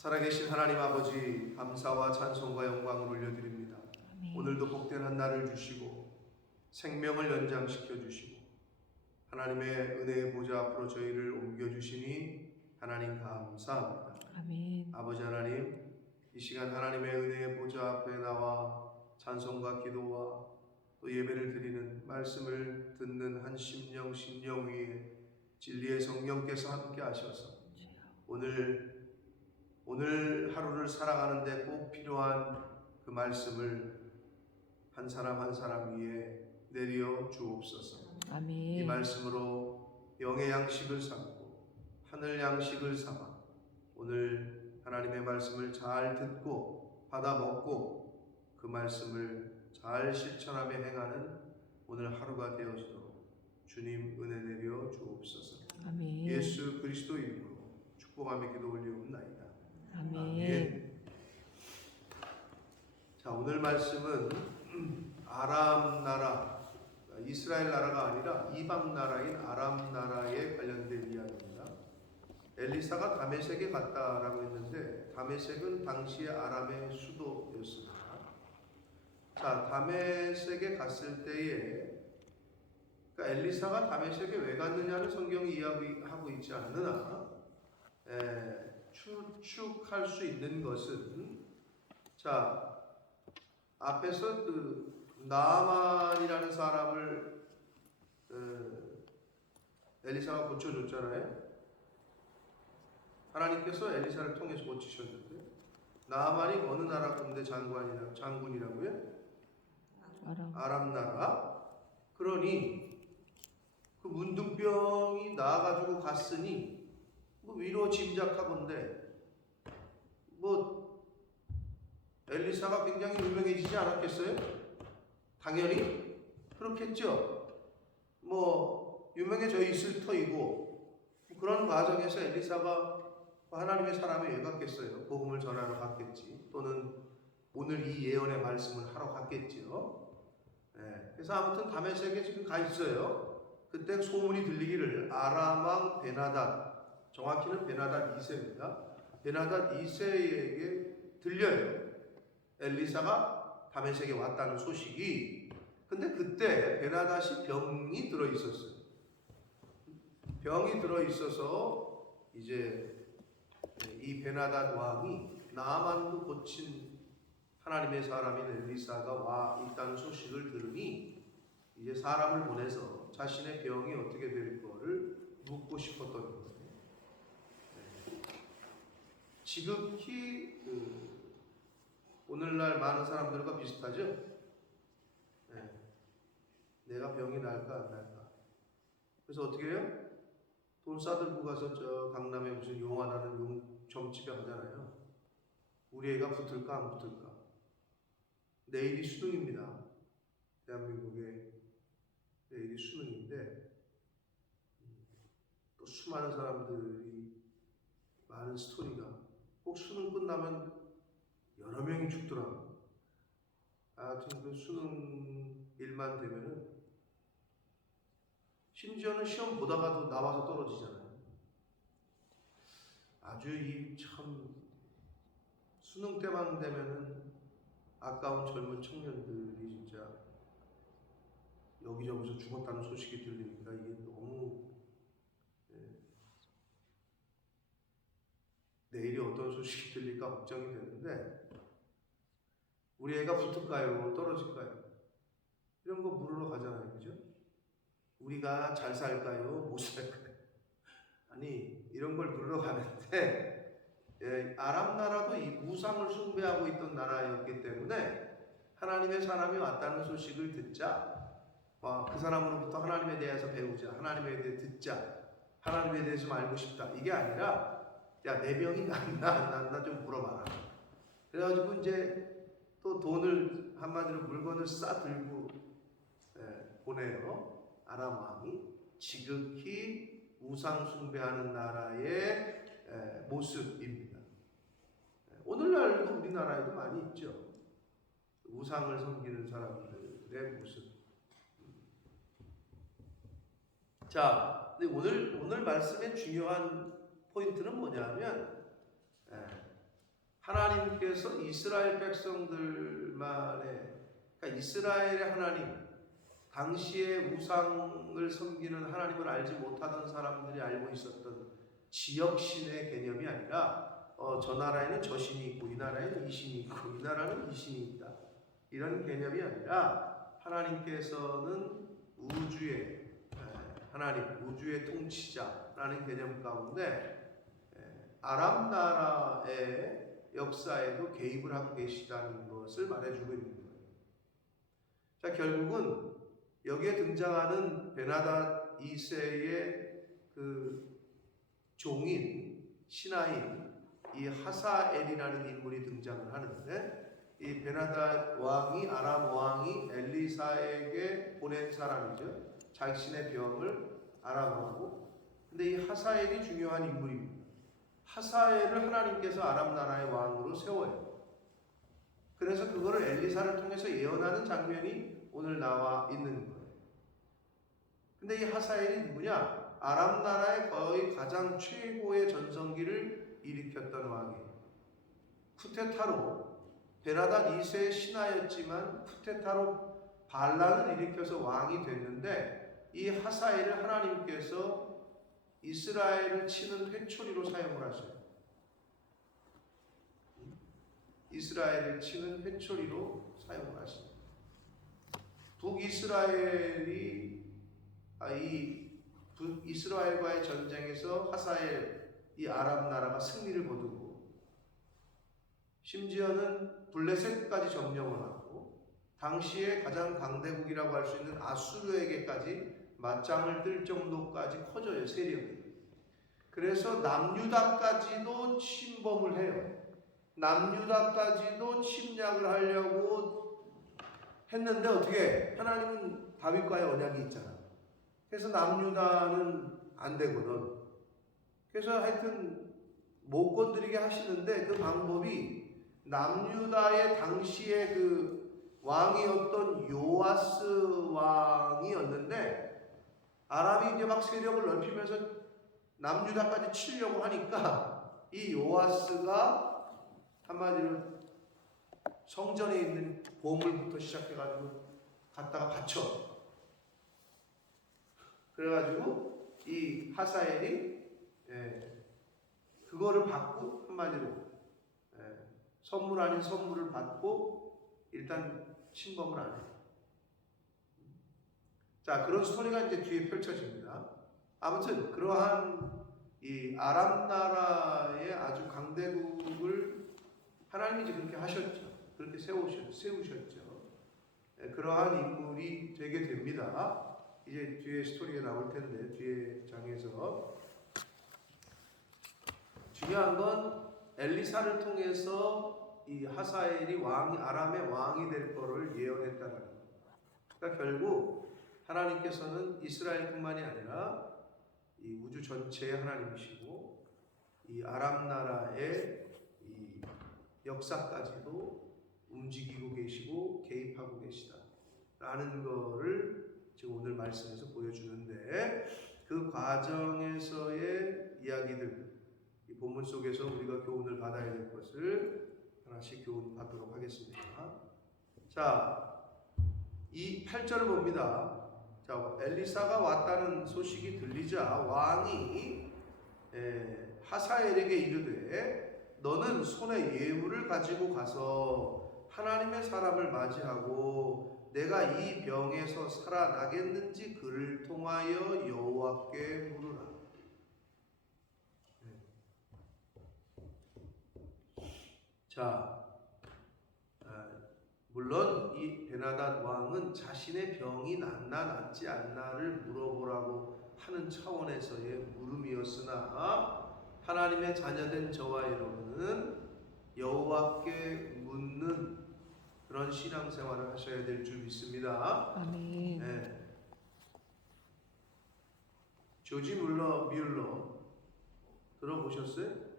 살아계신 하나님 아버지, 감사와 찬송과 영광을 올려드립니다. 아멘. 오늘도 복된 한 날을 주시고 생명을 연장시켜 주시고 하나님의 은혜의 보좌 앞으로 저희를 옮겨주시니 하나님 감사합니다. 아멘. 아버지 하나님, 이 시간 하나님의 은혜의 보좌 앞에 나와 찬송과 기도와 또 예배를 드리는 말씀을 듣는 한 심령 위에 진리의 성령께서 함께 하셔서 오늘 하루를 살아가는 데 꼭 필요한 그 말씀을 한 사람 한 사람 위에 내려 주옵소서. 아멘. 이 말씀으로 영의 양식을 삼고 하늘 양식을 삼아 오늘 하나님의 말씀을 잘 듣고 받아 먹고 그 말씀을 잘 실천하며 행하는 오늘 하루가 되어지도록 주님 은혜 내려 주옵소서. 아멘. 예수 그리스도 이름으로 축복하며 기도 올리옵나이다. 아멘. 자, 오늘 말씀은 아람 나라, 이스라엘 나라가 아니라 이방 나라인 아람 나라에 관련된 이야기입니다. 엘리사가 다메섹에 갔다라고 했는데 다메섹은 당시의 아람의 수도였습니다. 자, 다메섹에 갔을 때에 그러니까 엘리사가 다메섹에 왜 갔느냐는 성경이 이야기하고 있지 않으나 추측할 수 있는 것은, 자, 앞에서 그 나아만이라는 사람을 엘리사가 고쳐줬잖아요. 하나님께서 엘리사를 통해서 고치셨는데 나아만이 어느 나라 군대 장군이라고요? 아람 나라. 그러니 그 문둥병이 나아가지고 갔으니 뭐 위로 짐작하건대 뭐 엘리사가 굉장히 유명해지지 않았겠어요? 당연히 그렇겠죠. 뭐 유명해져 있을 터이고 그런 과정에서 엘리사가 하나님의 사람이 왜 갔겠어요? 복음을 전하러 갔겠지. 또는 오늘 이 예언의 말씀을 하러 갔겠지요. 그래서 아무튼 다메섹에 지금 가 있어요. 그때 소문이 들리기를 아람 왕 베나닷, 정확히는 베나닷 2세입니다. 베나닷 2세에게 들려요. 엘리사가 다메섹에 왔다는 소식이. 근데 그때 베나닷이 병이 들어있었어요. 병이 들어있어서 이제 이 베나닷 왕이 나아만도 고친 하나님의 사람인 엘리사가 와 있다는 소식을 들으니 이제 사람을 보내서 자신의 병이 어떻게 될 거를 묻고 싶었던 거예요. 지극히 오늘날 많은 사람들과 비슷하죠? 내가 병이 날까 안 날까. 그래서 어떻게 해요? 돈 싸들고 가서 저 강남에 무슨 용하다는 점집에 가잖아요. 우리 애가 붙을까 안 붙을까. 내일이 수능입니다. 대한민국의 내일이 수능인데 또 수많은 사람들이 많은 스토리가 꼭 수능 끝나면 여러 명이 죽더라고요. 하여튼 그 수능 일만 되면은 심지어는 시험 보다가도 나와서 떨어지잖아요. 아주 이 참 수능 때만 되면은 아까운 젊은 청년들이 진짜 여기저기서 죽었다는 소식이 들리니까 이게 너무 내일이 어떤 소식이 들릴까 걱정이 되는데 우리 애가 붙을까요? 떨어질까요? 이런 거 물으러 가잖아요. 그죠? 우리가 잘 살까요? 못 살까요? 아니 이런 걸 물으러 가는데 아람 나라도 이 우상을 숭배하고 있던 나라였기 때문에 하나님의 사람이 왔다는 소식을 듣자 그 사람으로부터 하나님에 대해서 배우자, 하나님에 대해 듣자, 하나님에 대해서 좀 알고 싶다 이게 아니라 야, 내 병이 낫나 안 낫나 좀 물어봐라. 그래가지고 이제 또 돈을 한마디로 물건을 싸들고 보내요. 아람 왕이 지극히 우상 숭배하는 나라의 모습입니다. 오늘날도 우리나라에도 많이 있죠. 우상을 섬기는 사람들의 모습. 자, 근데 오늘 말씀의 중요한 포인트는 뭐냐면 하나님께서 이스라엘 백성들만의, 그러니까 이스라엘의 하나님, 당시에 우상을 섬기는 하나님을 알지 못하던 사람들이 알고 있었던 지역신의 개념이 아니라 저 나라에는 저 신이 있고 이 나라에는 이 신이 있고 이 나라는 이 신이 있다, 이런 개념이 아니라 하나님께서는 우주의 하나님, 우주의 통치자라는 개념 가운데 아람 나라의 역사에도 개입을 하고 계시다는 것을 말해주고 있는 거예요. 자, 결국은 여기에 등장하는 베나닷 2세의 그 종인, 신하인 이 하사엘이라는 인물이 등장을 하는데, 이 베나닷 왕이, 아람 왕이 엘리사에게 보낸 사람이죠. 자신의 병을 알아보고. 근데 이 하사엘이 중요한 인물입니다. 하사엘을 하나님께서 아람 나라의 왕으로 세워요. 그래서 그거를 엘리사를 통해서 예언하는 장면이 오늘 나와 있는 거예요. 근데 이 하사엘이 누구냐? 아람 나라의 거의 가장 최고의 전성기를 일으켰던 왕이에요. 쿠데타로, 베나닷 2세의 신하였지만 쿠데타로 반란을 일으켜서 왕이 됐는데, 이 하사엘을 하나님께서 이스라엘을 치는 회초리로 사용을 하셔요. 이스라엘을 치는 회초리로 사용을 하십니다. 북이스라엘이 이스라엘과의 전쟁에서 하사엘, 이 아람 나라가 승리를 거두고, 심지어는 블레셋까지 점령을 하고, 당시에 가장 강대국이라고 할 수 있는 아수르에게까지 맞짱을 뜰 정도까지 커져요, 세력이. 그래서 남유다까지도 침범을 해요. 남유다까지도 침략을 하려고 했는데 어떻게? 하나님은 다윗과의 언약이 있잖아. 그래서 남유다는 안 되거든. 그래서 하여튼 못 건드리게 하시는데, 그 방법이 남유다의 당시의 그 왕이었던 요아스 왕이었는데, 아람이 이제 막 세력을 넓히면서 남유다까지 치려고 하니까 이 요아스가 한마디로 성전에 있는 보물부터 시작해가지고 갖다가 바쳐. 그래가지고 이 하사엘이 그거를 받고, 한마디로 선물 아닌 선물을 받고 일단 침범을 안 해요. 자, 그런 스토리가 이제 뒤에 펼쳐집니다. 아무튼 그러한 이 아람 나라의 아주 강대국을 하나님이 이제 그렇게 하셨죠. 그렇게 세우셨죠. 그러한 인물이 되게 됩니다. 이제 뒤에 스토리가 나올 텐데, 뒤에 장에서 중요한 건 엘리사를 통해서 이 하사엘이 왕이, 아람의 왕이 될 거를 예언했다는 거예요. 그러니까 결국 하나님께서는 이스라엘뿐만이 아니라 이 우주 전체의 하나님이시고, 이 아람 나라의 이 역사까지도 움직이고 계시고 개입하고 계시다라는 거를 지금 오늘 말씀에서 보여주는데, 그 과정에서의 이야기들, 이 본문 속에서 우리가 교훈을 받아야 될 것을 하나씩 교훈 받도록 하겠습니다. 자, 이 8절을 봅니다. 자, 엘리사가 왔다는 소식이 들리자 왕이 하사엘에게 이르되, 너는 손에 예물을 가지고 가서 하나님의 사람을 맞이하고 내가 이 병에서 살아나겠는지 그를 통하여 여호와께 물으라. 자, 물론 이 베나닷 왕은 자신의 병이 낫나 낫지 않나를 물어보라고 하는 차원에서의 물음이었으나, 하나님의 자녀된 저와 여러분은 여호와께 묻는 그런 신앙생활을 하셔야 될 줄 믿습니다. 아멘. 네. 조지 뮬러 들어보셨어요?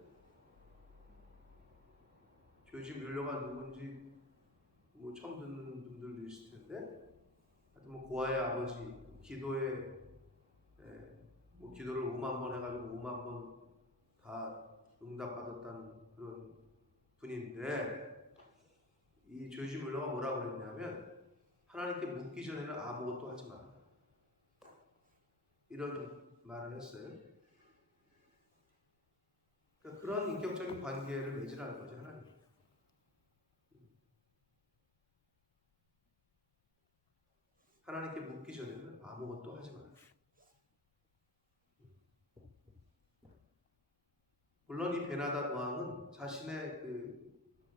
조지 뮬러가 누군지 뭐 처음 듣는 분들도 있을 텐데, 하여튼 뭐 고아의 아버지, 기도에 뭐 기도를 5만 번 해가지고 5만 번 다 응답받았다는 그런 분입니다. 조지 물러가 뭐라고 그랬냐면 하나님께 묻기 전에는 아무것도 하지 마라. 이런 말을 했어요. 그러니까 그런 인격적인 관계를 맺으라는 거죠, 하나님. 하나님께 묻기 전에는 아무것도 하지 마라. 물론 이 베나닷 왕은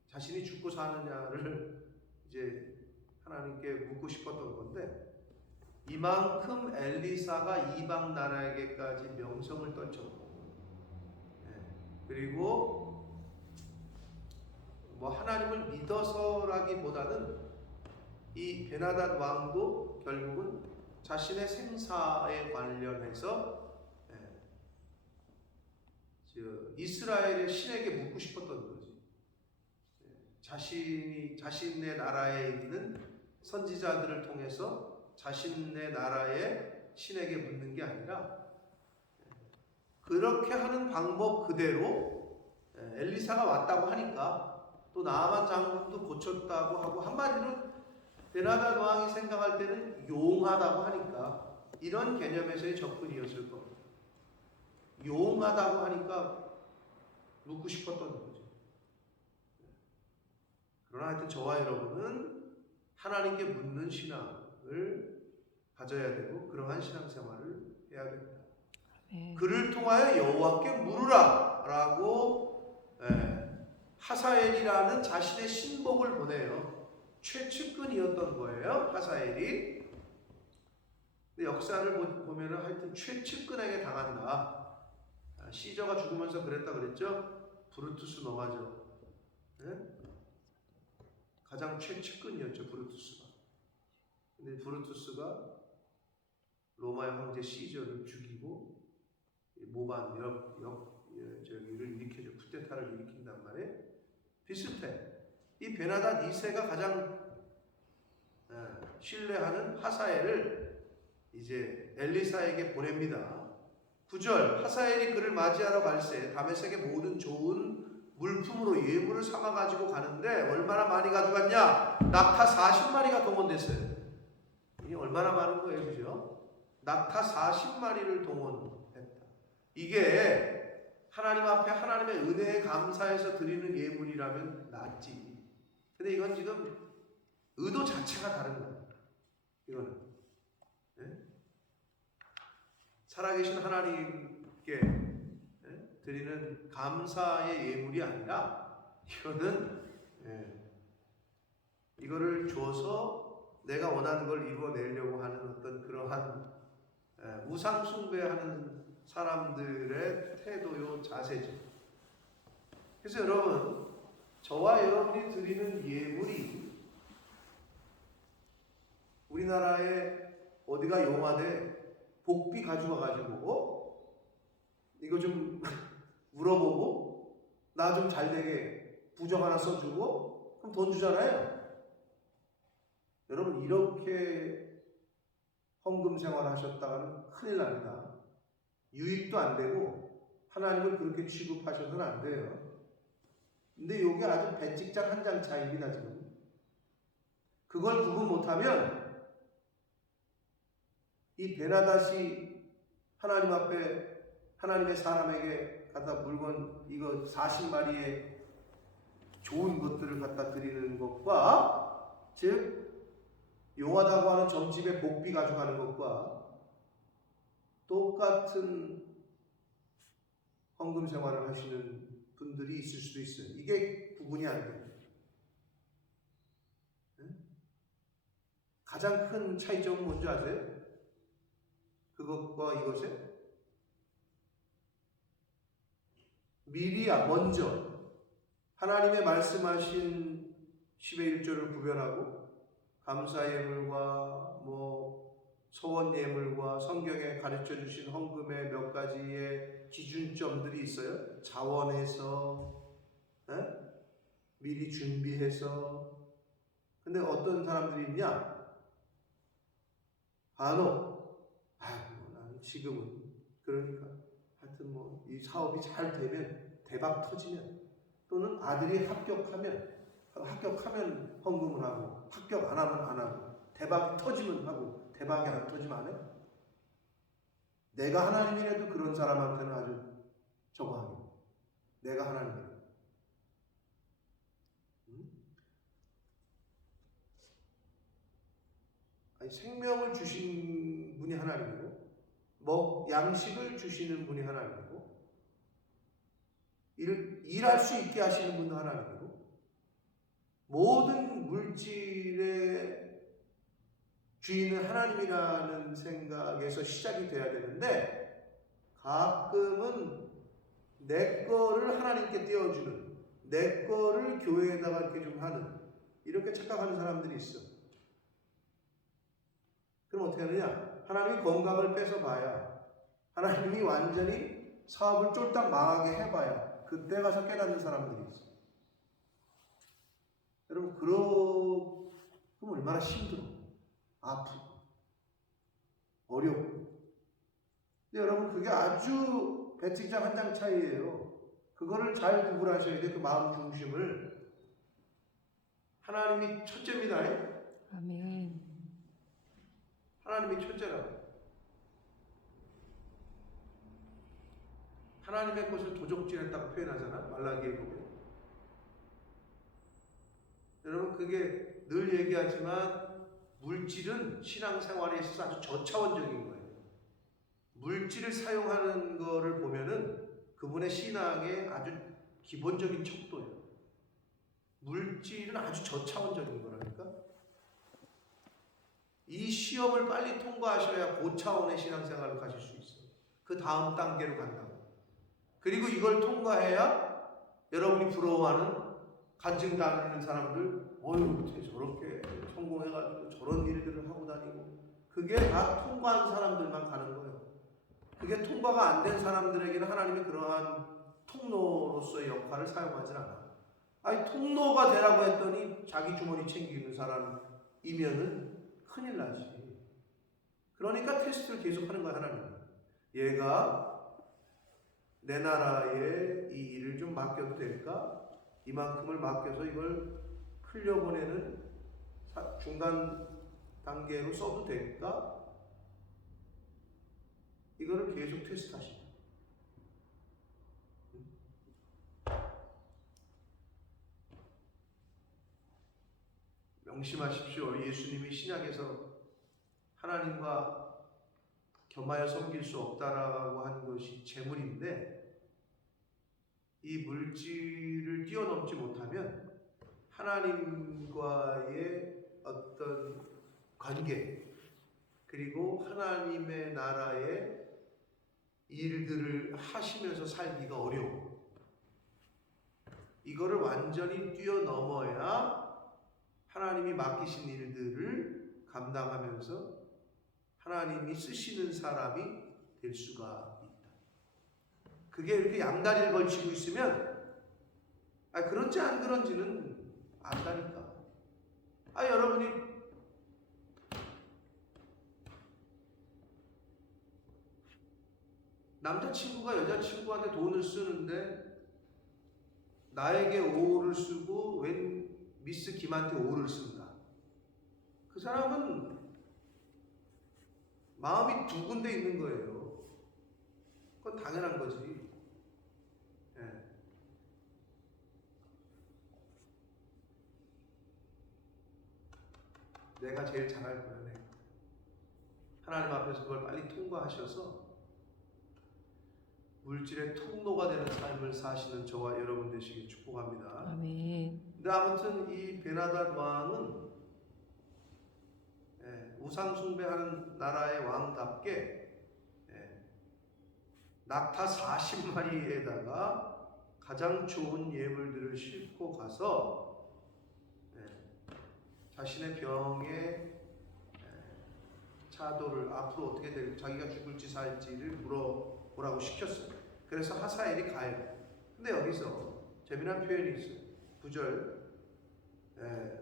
자신이 죽고 사느냐를 이제 하나님께 묻고 싶었던 건데, 이만큼 엘리사가 이방 나라에게까지 명성을 떨쳤고, 그리고 뭐 하나님을 믿어서라기보다는 이 베나닷 왕도 결국은 자신의 생사에 관련해서 이스라엘의 신에게 묻고 싶었던 거지. 자신의 나라에 있는 선지자들을 통해서 자신의 나라의 신에게 묻는 게 아니라, 그렇게 하는 방법 그대로 엘리사가 왔다고 하니까, 또 나아만 장군도 고쳤다고 하고, 한마디로 베나닷 왕이 생각할 때는 용하다고 하니까 이런 개념에서의 접근이었을 겁니다. 용하다고 하니까 묻고 싶었던 거죠. 그러나 하여튼 저와 여러분은 하나님께 묻는 신앙을 가져야 되고, 그러한 신앙생활을 해야 됩니다. 그를 통하여 여호와께 물으라 라고 하사엘이라는 자신의 신복을 보내요. 최측근이었던 거예요, 하사엘이. 근데 역사를 보면은 하여튼 최측근에게 당한다. 시저가 죽으면서 그랬다 그랬죠? 브루투스 노마저. 가장 최측근이었죠, 브루투스가. 근데 브루투스가 로마의 황제 시저를 죽이고 모반 저기를 일으켜줘, 쿠데타를 일으킨단 말이에요. 비슷해. 이 베나닷 2세가 가장 신뢰하는 하사엘을 이제 엘리사에게 보냅니다. 9절, 하사엘이 그를 맞이하러 갈새 다메섹의 모든 좋은 물품으로 예물을 삼아 가지고 가는데 얼마나 많이 가져갔냐? 낙타 40마리가 동원됐어요. 이게 얼마나 많은 거예요, 그죠? 낙타 40마리를 동원했다. 이게 하나님 앞에 하나님의 은혜에 감사해서 드리는 예물이라면 낫지. 근데 이건 지금 의도 자체가 다른 거예요. 이거는 살아계신 하나님께 드리는 감사의 예물이 아니라, 이거를 줘서 내가 원하는 걸 이루어내려고 하는 어떤 그러한 우상 숭배하는 사람들의 태도요, 자세죠. 그래서 여러분, 저와 여러분이 드리는 예물이 우리나라에 어디가 용화돼 복비 가져와가지고 이거 좀 물어보고 나 좀 잘되게 부적 하나 써주고 그럼 돈 주잖아요. 여러분, 이렇게 헌금 생활 하셨다가는 큰일 납니다. 유익도 안 되고 하나님을 그렇게 취급하셔서는 안 돼요. 근데 이게 아주 배찍장 한 장 차이입니다, 지금. 그걸 구분 못하면 이 베나닷이 하나님 앞에 하나님의 사람에게 갖다 물건 이거 40마리의 좋은 것들을 갖다 드리는 것과, 즉 용하다고 하는 점집에 복비 가져가는 것과 똑같은 헌금 생활을 하시는 분들이 있을 수도 있어요. 이게 구분이 안 돼요. 가장 큰 차이점은 뭔지 아세요? 그것과 이것에 먼저 하나님의 말씀하신 10의 1조를 구별하고 감사 예물과 소원 예물과 성경에 가르쳐 주신 헌금의 몇 가지의 기준점들이 있어요. 자원해서, 미리 준비해서. 근데 어떤 사람들이 있냐? 나는 지금은, 그러니까 하여튼 이 사업이 잘 되면, 대박 터지면, 또는 아들이 합격하면 합격하면 헌금을 하고 합격 안 하면 안 하고 대박이 터지면 하고 대박이 안 터지면 안 해? 내가 하나님이라도 그런 사람한테는 아주 저거 하고 내가 하나님이라. 아니, 생명을 주신 분이 하나님이고 양식을 주시는 분이 하나님이고 일할 수 있게 하시는 분도 하나님이고 모든 물질의 주인은 하나님이라는 생각에서 시작이 돼야 되는데 가끔은 내 거를 하나님께 떼어주는 내 거를 교회에다가 이렇게 좀 하는 이렇게 착각하는 사람들이 있어. 그럼 어떻게 하느냐? 하나님이 건강을 뺏어봐야 하나님이 완전히 사업을 쫄딱 망하게 해봐야 그때 가서 깨닫는 사람들이 있어. 여러분 그럼 얼마나 힘들어, 아프고 어렵고. 근데 여러분 그게 아주 배팅장 한 장 차이예요. 그거를 잘 구분하셔야 돼. 그 마음 중심을. 하나님이 첫째입니다. 아멘. 하나님이 첫째라고. 하나님의 것을 도적질했다고 표현하잖아. 말라기에 보면. 여러분 그게 늘 얘기하지만 물질은 신앙생활에 있어서 아주 저차원적인 거예요. 물질을 사용하는 거를 보면은 그분의 신앙의 아주 기본적인 척도예요. 물질은 아주 저차원적인 거라니까. 이 시험을 빨리 통과하셔야 고차원의 신앙생활을 가질 수 있어요. 그 다음 단계로 간다고. 그리고 이걸 통과해야 여러분이 부러워하는 간증 다니는 사람들, 어휴, 저렇게 성공해가지고 저런 일들을 하고 다니고, 그게 다 통과한 사람들만 가는 거예요. 그게 통과가 안 된 사람들에게는 하나님이 그러한 통로로서의 역할을 사용하지 않아. 아니, 통로가 되라고 했더니 자기 주머니 챙기는 사람이면은 큰일 나지. 그러니까 테스트를 계속 하는 거야, 하나님은. 얘가 내 나라에 이 일을 좀 맡겨도 될까? 이만큼을 맡겨서 이걸 흘려보내는 중간 단계로 써도 될까? 이거를 계속 테스트하시죠. 명심하십시오. 예수님이 신약에서 하나님과 겸하여 섬길 수 없다라고 한 것이 재물인데, 이 물질을 뛰어넘지 못하면 하나님과의 어떤 관계, 그리고 하나님의 나라의 일들을 하시면서 살기가 어려워. 이거를 완전히 뛰어넘어야 하나님이 맡기신 일들을 감당하면서 하나님이 쓰시는 사람이 될 수가 있다. 그게 이렇게 양다리를 걸치고 있으면 그런지 안 그런지는 안다니까. 여러분이 남자친구가 여자친구한테 돈을 쓰는데 나에게 5를 쓰고 웬 미스 김한테 5를 쓴다. 그 사람은 마음이 두 군데 있는 거예요. 그건 당연한 거지. 예. 내가 제일 잘할 거야. 하나님 앞에서 그걸 빨리 통과하셔서 물질의 통로가 되는 삶을 사시는 저와 여러분 되시길 축복합니다. 아멘. 근데 아무튼 이 베나닷 왕은 우상 숭배하는 나라의 왕답게 낙타 40마리에다가 가장 좋은 예물들을 싣고 가서 자신의 병의 차도를 앞으로 어떻게 될, 자기가 죽을지 살지를 물어보라고 시켰어요. 그래서 하사엘이 가요. 근데 여기서 재미난 표현이 있어요. 9절,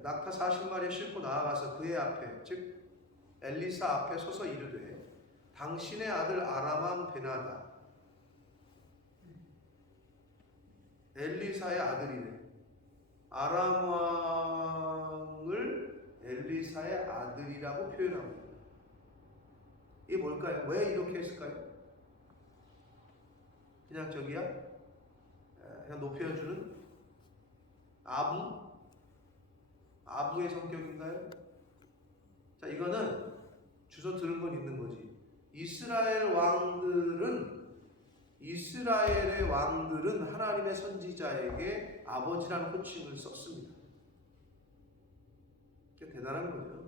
낙타 40마리 싣고 나아가서 그의 앞에, 즉 엘리사 앞에 서서 이르되 당신의 아들 아람 베나다, 엘리사의 아들이네. 아람 왕을 엘리사의 아들이라고 표현합니다. 이게 뭘까요? 왜 이렇게 했을까요? 그냥 저기야? 그냥 높여주는 아부의 성격인가요? 자, 이거는 주소 들은 건 있는 거지. 이스라엘의 왕들은 하나님의 선지자에게 아버지라는 호칭을 썼습니다. 그게 대단한 거죠.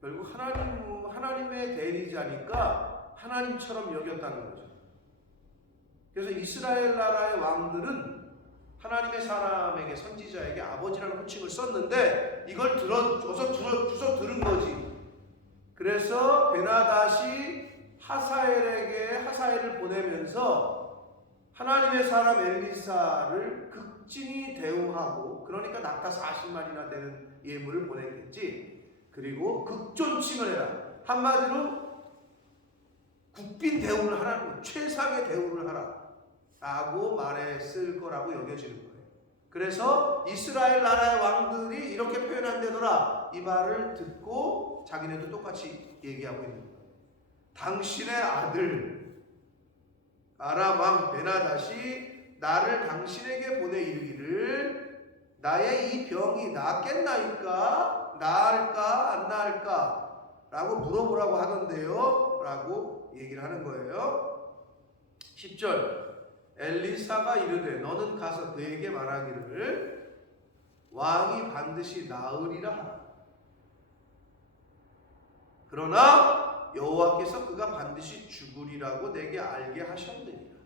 결국 하나님의 대리자니까 하나님처럼 여겼다는 거죠. 그래서 이스라엘 나라의 왕들은 하나님의 사람에게, 선지자에게 아버지라는 호칭을 썼는데 이걸 주워 들은 거지. 그래서 베나닷이 하사엘을 보내면서 하나님의 사람 엘리사를 극진히 대우하고, 그러니까 낙타 40마리나 되는 예물을 보냈겠지. 그리고 극존칭을 해라. 한마디로 국빈 대우를 하라는 거예요. 최상의 대우를 하라 라고 말했을 거라고 여겨지는 거예요. 그래서 이스라엘 나라의 왕들이 이렇게 표현한다더라, 이 말을 듣고 자기네도 똑같이 얘기하고 있는 거예요. 당신의 아들 아람 왕 베나닷이 나를 당신에게 보내 이르기를 나의 이 병이 낫겠나이까, 나을까 안 나을까 라고 물어보라고 하던데요 라고 얘기를 하는 거예요. 10절 엘리사가 이르되 너는 가서 그에게 말하기를 왕이 반드시 나으리라 하라. 그러나 여호와께서 그가 반드시 죽으리라고 내게 알게 하셨느니라.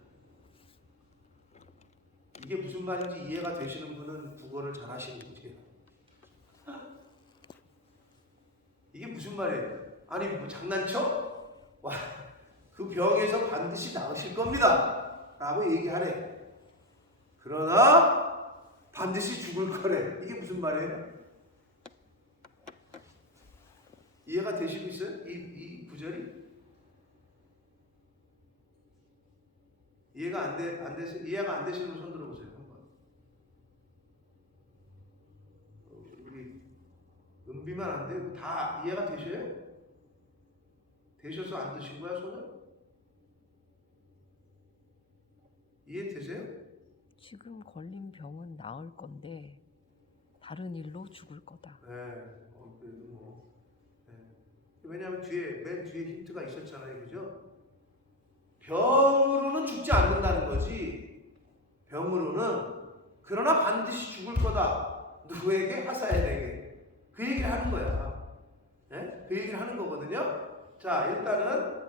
이게 무슨 말인지 이해가 되시는 분은 국어를 잘 하시는 분이에요. 이게 무슨 말이에요? 아니 뭐 장난쳐? 와, 그 병에서 반드시 나으실 겁니다 라고 얘기하래. 그러나 반드시 죽을 거래. 이게 무슨 말이에요? 이해가 되시고 있어요? 이 구절이? 이해가 안 되시는 분 손 들어보세요. 한번. 우리 은비만 안 돼요? 다 이해가 되셔요? 되셔서 안 드신 거야, 손을? 이해되세요? 지금 걸린 병은 나을 건데 다른 일로 죽을 거다. 네. 그래도 뭐. 네. 왜냐하면 맨 뒤에 힌트가 있었잖아요. 그죠? 병으로는 죽지 않는다는 거지. 병으로는. 그러나 반드시 죽을 거다. 누구에게? 하사엘에게. 그 얘기를 하는 거야. 네? 그 얘기를 하는 거거든요. 자, 일단은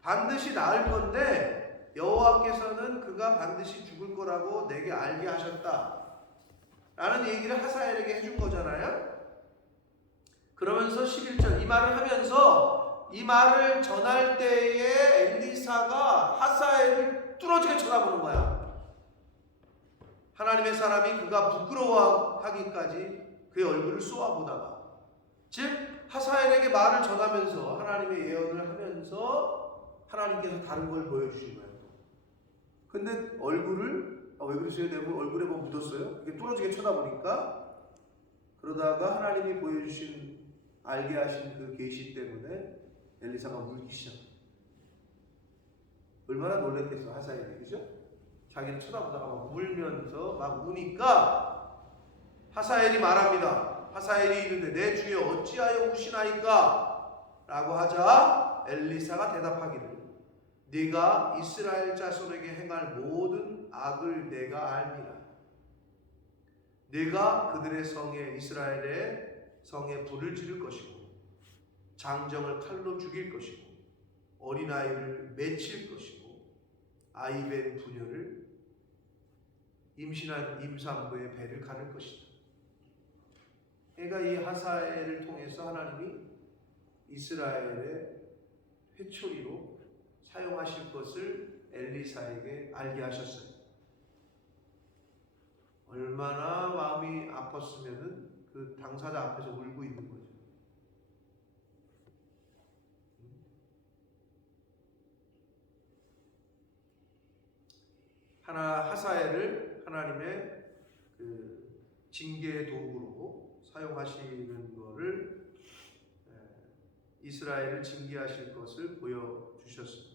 반드시 나을 건데 여호와께서는 그가 반드시 죽을 거라고 내게 알게 하셨다 라는 얘기를 하사엘에게 해준 거잖아요. 그러면서 11절 이 말을 하면서 이 말을 전할 때에 엘리사가 하사엘을 뚫어지게 쳐다보는 거야. 하나님의 사람이 그가 부끄러워하기까지 그의 얼굴을 쏘아보다가, 즉 하사엘에게 말을 전하면서 하나님의 예언을 하면서 하나님께서 다른 걸 보여주신 거예요. 근데 얼굴을 왜 그러세요? 내 얼굴에 뭐 묻었어요? 이게 뚫어지게 쳐다보니까, 그러다가 하나님이 보여주신 알게 하신 그 계시 때문에 엘리사가 울기 시작해요. 얼마나 놀랬겠어 하사엘이. 그죠? 자기를 쳐다보다가 막 울면서 막 우니까 하사엘이 말합니다. 하사엘이 이르되 내 주여 어찌하여 우시나이까 라고 하자 엘리사가 대답하기를 네가 이스라엘 자손에게 행할 모든 악을 내가 알미라. 네가 그들의 성에, 이스라엘의 성에 불을 지를 것이고 장정을 칼로 죽일 것이고 어린아이를 맺힐 것이고 아이벤 부녀를 임신한 임산부의 배를 가를 것이다. 그러니까 이 하사엘을 통해서 하나님이 이스라엘의 회초리로 사용하실 것을 엘리사에게 알게 하셨어요. 얼마나 마음이 아팠으면은 그 당사자 앞에서 울고 있는 거죠. 하사엘을 하나님의 그 징계의 도구로 사용하시는 것을 이스라엘을 징계하실 것을 보여주셨습니다.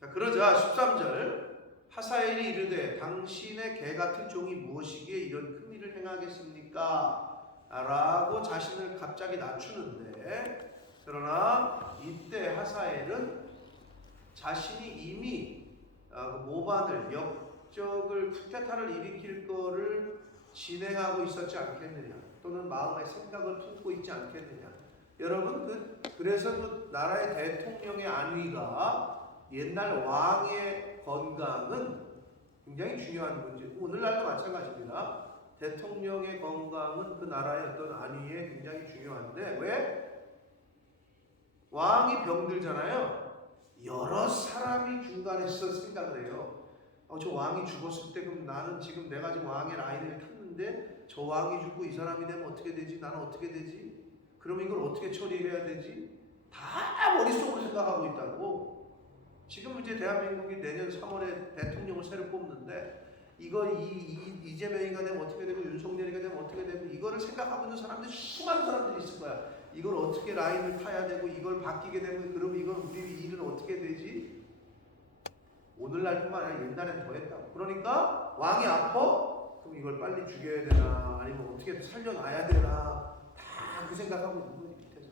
자, 그러자 13절 하사엘이 이르되 당신의 개 같은 종이 무엇이기에 이런 큰 일을 행하겠습니까? 라고 자신을 갑자기 낮추는데, 그러나 이때 하사엘은 자신이 이미 모반을 역적을 쿠데타를 일으킬 거를 진행하고 있었지 않겠느냐, 또는 마음의 생각을 품고 있지 않겠느냐. 여러분 그래서 그 나라의 대통령의 안위가 옛날 왕의 건강은 굉장히 중요한 문제고 오늘날도 마찬가지입니다. 대통령의 건강은 그 나라의 어떤 안위에 굉장히 중요한데, 왜? 왕이 병들잖아요. 여러 사람이 중간에서 생각을 해요. 저 왕이 죽었을 때 그럼 나는 지금 내가 지금 왕의 라인을 탔는데 저 왕이 죽고 이 사람이 되면 어떻게 되지? 나는 어떻게 되지? 그럼 이걸 어떻게 처리해야 되지? 다 머릿속으로 생각하고 있다고. 지금 이제 대한민국이 내년 3월에 대통령을 새로 뽑는데 이재명이가 되면 어떻게 되고 윤석열이가 되면 어떻게 되고 이거를 생각하고 있는 사람들이 수많은 사람들이 있을 거야. 이걸 어떻게 라인을 타야 되고 이걸 바뀌게 되면 그럼 이건 우리 일은 어떻게 되지? 오늘날뿐만 아니라 옛날엔 더 했다고. 그러니까 왕이 아파? 그럼 이걸 빨리 죽여야 되나 아니면 어떻게 살려놔야 되나 다 그 생각하고 있는 거지 밑에서.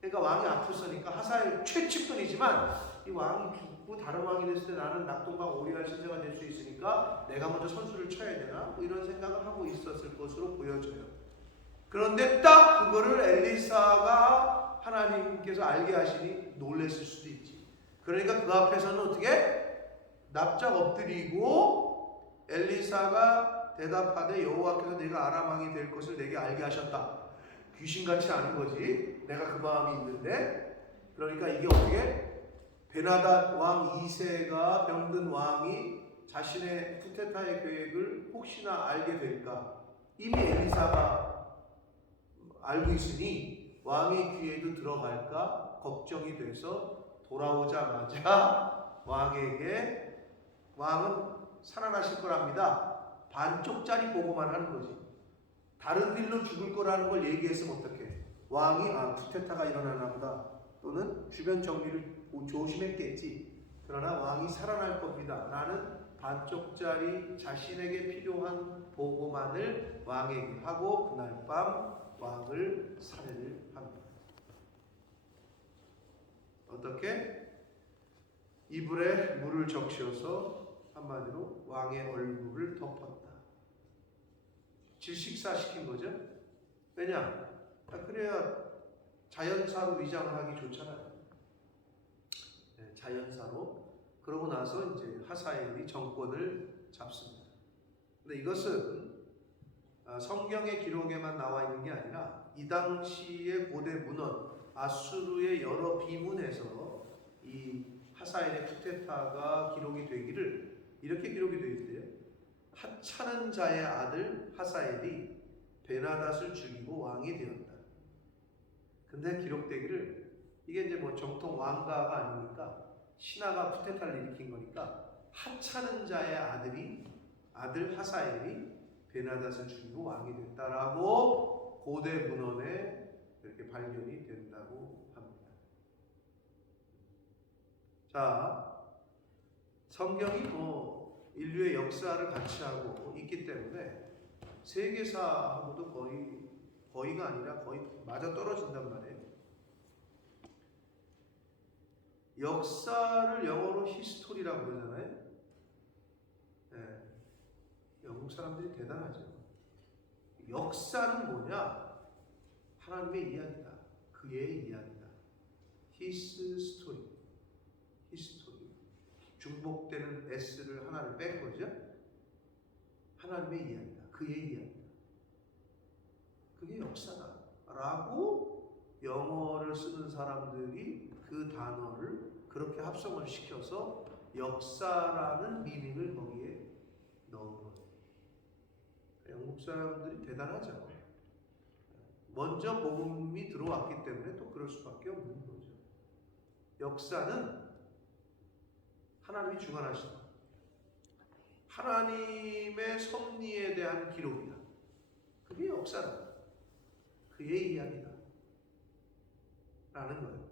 그러니까 왕이 아팠으니까 하사엘 최측근이지만 이 왕이 죽고 다른 왕이 됐을 때 나는 낙동강 오리알 신세가 될 수 있으니까 내가 먼저 선수를 쳐야 되나 뭐 이런 생각을 하고 있었을 것으로 보여져요. 그런데 딱 그거를 엘리사가 하나님께서 알게 하시니 놀랬을 수도 있지. 그러니까 그 앞에서는 어떻게 납작 엎드리고 엘리사가 대답하되 여호와께서 내가 아람 왕이 될 것을 내게 알게 하셨다. 귀신같이 아는 거지. 내가 그 마음이 있는데. 그러니까 이게 어떻게 베나닷 왕 2세가 병든 왕이 자신의 쿠데타의 계획을 혹시나 알게 될까. 이미 엘리사가 알고 있으니 왕의 귀에도 들어갈까 걱정이 돼서 돌아오자마자 왕은 살아나실 거랍니다. 반쪽짜리 보고만 하는 거지. 다른 일로 죽을 거라는 걸 얘기했으면 어떡해. 왕이 쿠데타가 일어나나 보다. 또는 주변 정리를 조심했겠지. 그러나 왕이 살아날 겁니다. 라는 반쪽짜리 자신에게 필요한 보고만을 왕에게 하고 그날 밤 왕을 살해를 합니다. 어떻게? 이불에 물을 적셔서 한마디로 왕의 얼굴을 덮었다. 질식사시킨 거죠. 왜냐? 그래야 자연사로 위장을 하기 좋잖아요. 네, 자연사로. 그러고 나서 이제 하사엘이 정권을 잡습니다. 근데 이것은 성경의 기록에만 나와 있는 게 아니라 이 당시의 고대 문헌 아수르의 여러 비문에서 이 하사엘의 쿠데타가 기록이 되기를 이렇게 기록이 되어 있대요. 하찮은 자의 아들 하사엘이 베나닷을 죽이고 왕이 되었다. 근데 기록되기를 이게 이제 뭐 정통 왕가가 아니니까 신하가 쿠데타를 일으킨 거니까 하찮은 자의 아들 하사엘이 베나닷을 죽이고 왕이 됐다라고 고대 문헌에 이렇게 발견이 된다고 합니다. 자, 성경이 인류의 역사를 같이 하고 있기 때문에 세계사하고도 거의가 아니라 거의 맞아 떨어진단 말이에요. 역사를 영어로 히스토리라고 그러잖아요. 네. 영국 사람들이 대단하죠. 역사는 뭐냐? 하나님의 이야기다. 그의 이야기다. His story. 히스토리. 중복되는 S를 하나를 뺀 거죠. 하나님의 이야기다. 그의 이야기다. 그게 역사다. 라고 영어를 쓰는 사람들이 그 단어를 그렇게 합성을 시켜서 역사라는 미닝을 거기에 넣은 거예요. 영국 사람들이 대단하죠. 먼저 복음이 들어왔기 때문에 또 그럴 수밖에 없는 거죠. 역사는 하나님이 주관하시다. 하나님의 섭리에 대한 기록이다. 그게 역사다. 그의 이야기다. 라는 거예요.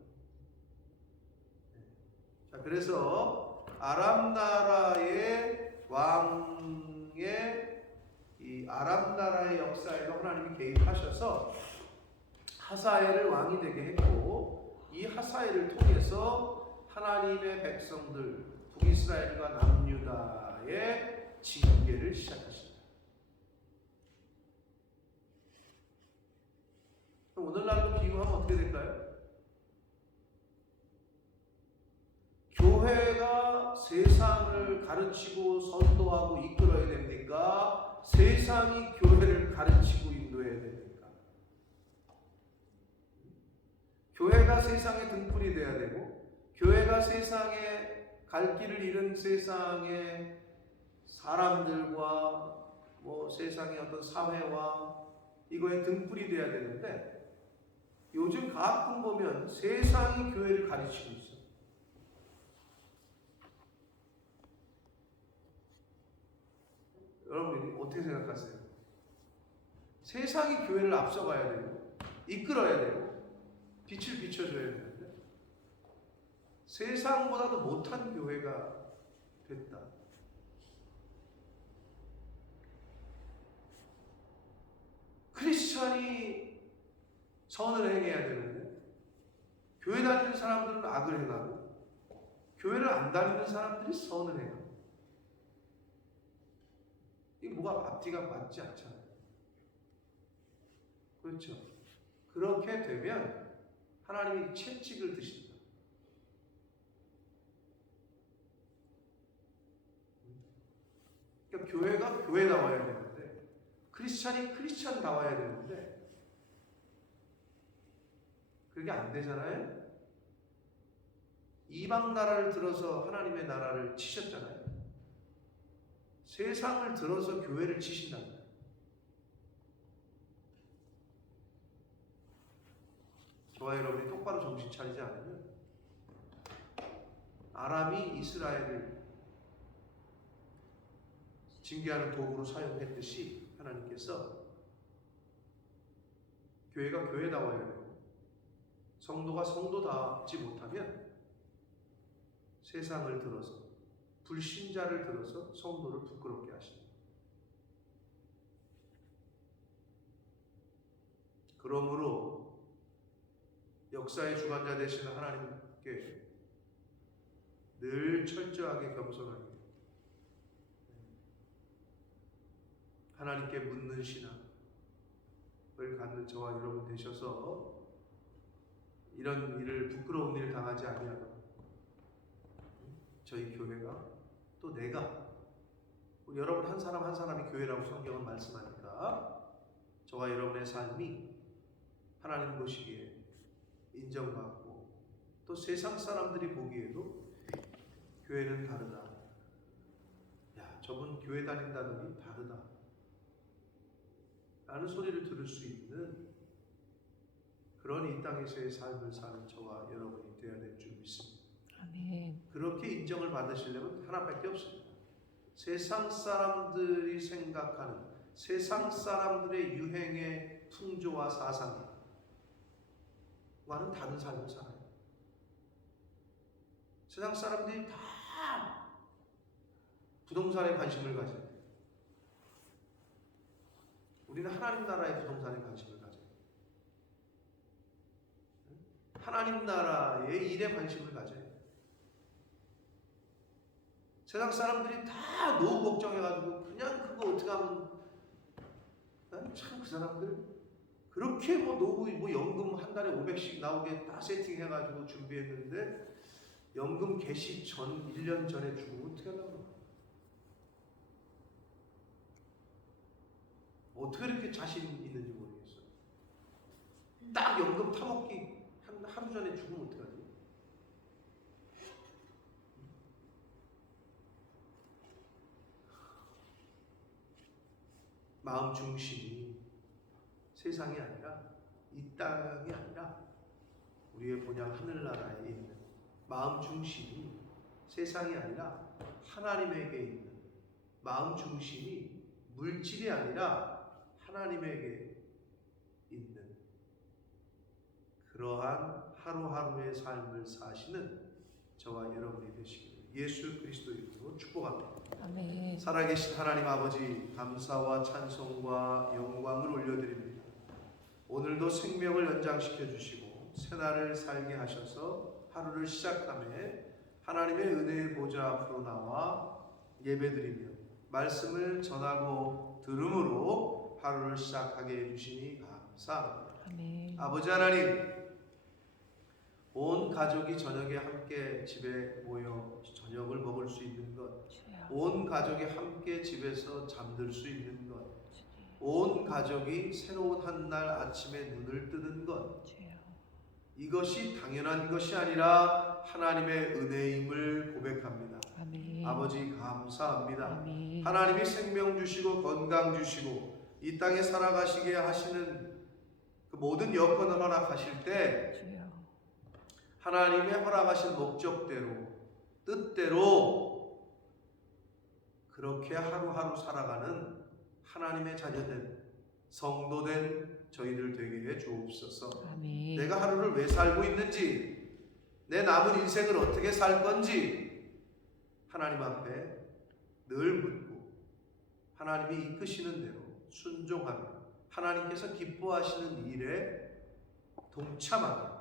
자, 그래서 아람 나라의 왕의 이 아람 나라의 역사에도 하나님이 개입하셔서 하사엘을 왕이 되게 했고, 이 하사엘을 통해서 하나님의 백성들 북이스라엘과 남유다의 징계를 시작하십니다. 그럼 오늘날로 비유하면 어떻게 될까요? 교회가 세상을 가르치고 선도하고 이끌어야 됩니까? 세상이 교회를 가르치고 인도해야 됩니까? 교회가 세상의 등불이 되어야 되고, 교회가 세상에 갈 길을 잃은 세상의 사람들과 세상의 어떤 사회와 이거의 등불이 되어야 되는데, 요즘 가끔 보면 세상이 교회를 가르치고 있어요. 여러분이 어떻게 생각하세요? 세상이 교회를 앞서가야 되고 이끌어야 되고 빛을 비춰줘야 되는데 세상보다도 못한 교회가 됐다. 크리스찬이 선을 행해야 되는데 교회 다니는 사람들은 악을 행하고 교회를 안 다니는 사람들이 선을 행하고, 이게 뭐가 앞뒤가 맞지 않잖아요. 그렇죠? 그렇게 되면 하나님이 채찍을 드신다. 그러니까 교회가 교회다워야 되는데, 크리스찬이 크리스찬다워야 되는데 그게 안 되잖아요. 이방 나라를 들어서 하나님의 나라를 치셨잖아요. 세상을 들어서 교회를 치신답니다. 저와 여러분이 똑바로 정신 차리지 않으면 아람이 이스라엘을 징계하는 도구로 사용했듯이 하나님께서 교회가 교회다워야 되고 성도가 성도답지 못하면 세상을 들어서 불신자를 들어서 성도를 부끄럽게 하십니다. 그러므로 역사의 주관자 되시는 하나님께 늘 철저하게 겸손하게 하나님께 묻는 신앙을 갖는 저와 여러분 되셔서 이런 일을, 부끄러운 일을 당하지 아니하고 저희 교회가 또 내가, 여러분 한 사람 한 사람이 교회라고 성경은 말씀하니까 저와 여러분의 삶이 하나님 보시기에 인정받고 또 세상 사람들이 보기에도 교회는 다르다. 야, 저분 교회 다닌다더니 다르다. 라는 소리를 들을 수 있는 그런 이 땅에서의 삶을 사는 저와 여러분이 되어야 될 줄 믿습니다. 아멘. 그렇게 인정을 받으시려면 하나밖에 없습니다. 세상 사람들이 생각하는 세상 사람들의 유행의 풍조와 사상과는 다른 삶을 살아요. 세상 사람들이 다 부동산에 관심을 가져요. 우리는 하나님 나라의 부동산에 관심을 가져요. 하나님 나라의 일에 관심을 가져요. 세상 사람들이 다 노후 걱정해가지고 그냥 그거 어떻게 하면, 난 참 그 사람들 그렇게 노후 연금 한 달에 500씩 나오게 다 세팅해가지고 준비했는데 연금 개시 전 1년 전에 죽으면 어떻게 하려고? 어떻게 이렇게 자신 있는지 모르겠어. 딱 연금 타먹기 하루 전에 죽으면 어떡하지? 마음 중심이 세상이 아니라, 이 땅이 아니라 우리의 본향 하늘나라에 있는 마음 중심이 세상이 아니라 하나님에게 있는 마음 중심이 물질이 아니라 하나님에게 있는 그러한 하루하루의 삶을 사시는 저와 여러분이 되시기를 예수 그리스도 이름으로 축복합니다. 아멘. 살아계신 하나님 아버지, 감사와 찬송과 영광을 올려드립니다. 오늘도 생명을 연장시켜 주시고 새날을 살게 하셔서 하루를 시작함에 하나님의 은혜의 보좌 앞으로 나와 예배드리며 말씀을 전하고 들음으로 하루를 시작하게 해주시니 감사합니다. 아멘. 아버지 하나님, 온 가족이 저녁에 함께 집에 모여 저녁을 먹을 수 있는 것, 주여. 온 가족이 함께 집에서 잠들 수 있는 것, 주님. 온 가족이 새로운 한 날 아침에 눈을 뜨는 것, 주여. 이것이 당연한 것이 아니라 하나님의 은혜임을 고백합니다. 아멘. 아버지 감사합니다. 아멘. 하나님이 생명 주시고 건강 주시고 이 땅에 살아가시게 하시는 그 모든 여건을 허락하실 때 주여. 하나님의 허락하신 목적대로 뜻대로 그렇게 하루하루 살아가는 하나님의 자녀된 성도된 저희들 되게 해 주옵소서. 아멘. 내가 하루를 왜 살고 있는지, 내 남은 인생을 어떻게 살 건지 하나님 앞에 늘 묻고 하나님이 이끄시는 대로 순종하며 하나님께서 기뻐하시는 일에 동참하며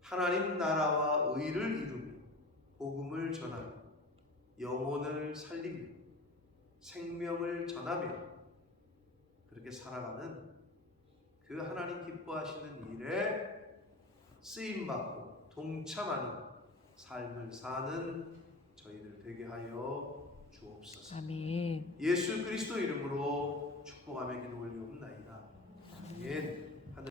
하나님 나라와 의를 이루며 복음을 전하며 영혼을 살리며 생명을 전하며 그렇게 살아가는 그 하나님 기뻐하시는 일에 쓰임받고 동참하는 삶을 사는 저희들 되게 하여 주옵소서. 아멘. 예수 그리스도 이름으로 축복하며 기도 올리옵나이다. 아멘.